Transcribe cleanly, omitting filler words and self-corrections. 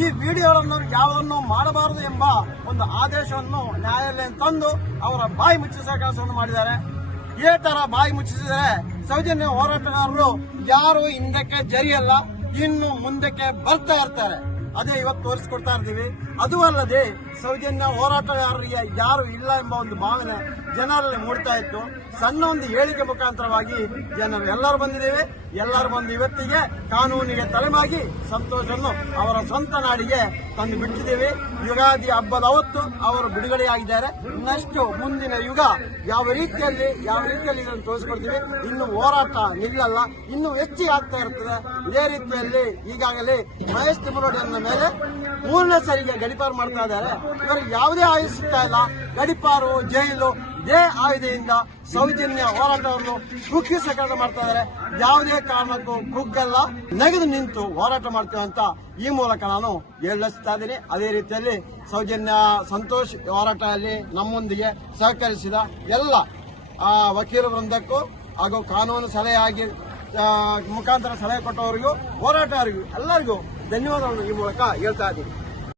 ಈ ವಿಡಿಯೋಗಳನ್ನು ಯಾವುದನ್ನು ಮಾಡಬಾರದು ಎಂಬ ಒಂದು ಆದೇಶವನ್ನು ನ್ಯಾಯಾಲಯ ತಂದು ಅವರ ಬಾಯಿ ಮುಚ್ಚಿಸುವ ಕೆಲಸವನ್ನು ಮಾಡಿದ್ದಾರೆ. ಇದೇ ತರ ಬಾಯಿ ಮುಚ್ಚಿಸಿದರೆ ಸೌಜನ್ಯ ಹೋರಾಟಗಾರರು ಯಾರು ಹಿಂದಕ್ಕೆ ಜರಿಯಲ್ಲ, ಇನ್ನು ಮುಂದಕ್ಕೆ ಬರ್ತಾ ಇರ್ತಾರೆ. ಅದೇ ಇವತ್ತು ತೋರಿಸ್ಕೊಡ್ತಾ ಇರ್ತೀವಿ. ಅದು ಅಲ್ಲದೆ ಸೌಜನ್ಯ ಹೋರಾಟಗಾರರಿಗೆ ಯಾರು ಇಲ್ಲ ಎಂಬ ಒಂದು ಭಾವನೆ ಜನರಲ್ಲಿ ಮೂಡ್ತಾ ಇತ್ತು. ಸಣ್ಣ ಒಂದು ಹೇಳಿಕೆ ಮುಖಾಂತರವಾಗಿ ಜನರು ಎಲ್ಲರೂ ಬಂದಿದ್ದೇವೆ. ಎಲ್ಲರೂ ಬಂದು ಇವತ್ತಿಗೆ ಕಾನೂನಿಗೆ ತಲೆಮಾಗಿ ಸಂತೋಷವನ್ನು ಅವರ ಸ್ವಂತ ನಾಡಿಗೆ ತಂದು ಬಿಟ್ಟಿದ್ದೇವೆ. ಯುಗಾದಿ ಹಬ್ಬದ ಹೊತ್ತು ಅವರು ಬಿಡುಗಡೆಯಾಗಿದ್ದಾರೆ. ಇನ್ನಷ್ಟು ಮುಂದಿನ ಯುಗ ಯಾವ ರೀತಿಯಲ್ಲಿ ಇದನ್ನು ತೋರಿಸ್ಕೊಡ್ತೀವಿ. ಇನ್ನು ಹೋರಾಟ ನಿಲ್ಲಲ್ಲ, ಇನ್ನು ಹೆಚ್ಚಿಗೆ ಆಗ್ತಾ ಇರ್ತದೆ. ಇದೇ ರೀತಿಯಲ್ಲಿ ಈಗಾಗಲೇ ಮಹೇಶ್ ತಿಮ್ಮರೋಡಿಯನ್ನ ಮೇಲೆ 3ನೇ ಸರಿಗೆ ಗಡಿಪಾರು ಮಾಡ್ತಾ ಇದ್ದಾರೆ. ಇವರಿಗೆ ಯಾವುದೇ ಆಯುಧ ಸಿಗ್ತಾ ಇಲ್ಲ. ಗಡಿಪಾರು, ಜೈಲು ಇದೇ ಆಯುಧದಿಂದ ಸೌಜನ್ಯ ಹೋರಾಟವನ್ನು ಕುಗ್ಗಿಸುವ ಕೆಲಸ ಮಾಡ್ತಾ ಇದ್ದಾರೆ. ಯಾವುದೇ ಕಾರಣಕ್ಕೂ ಕುಗ್ಗಲ್ಲ, ನೆಗೆದು ನಿಂತು ಹೋರಾಟ ಮಾಡ್ತೇವೆ ಅಂತ ಈ ಮೂಲಕ ನಾನು ಹೇಳಿಸ್ತಾ ಇದ್ದೀನಿ. ಅದೇ ರೀತಿಯಲ್ಲಿ ಸೌಜನ್ಯ ಸಂತೋಷ್ ಹೋರಾಟದಲ್ಲಿ ನಮ್ಮೊಂದಿಗೆ ಸಹಕರಿಸಿದ ಎಲ್ಲ ವಕೀಲ ವೃಂದಕ್ಕೂ ಹಾಗೂ ಕಾನೂನು ಸಲಹೆಯಾಗಿ ಮುಖಾಂತರ ಸಲಹೆ ಕೊಟ್ಟವರಿಗೂ ಹೋರಾಟಗಾರರಿಗೂ ಎಲ್ಲರಿಗೂ ಧನ್ಯವಾದಗಳನ್ನು ಈ ಮೂಲಕ ಹೇಳ್ತಾ ಇದ್ದೀನಿ.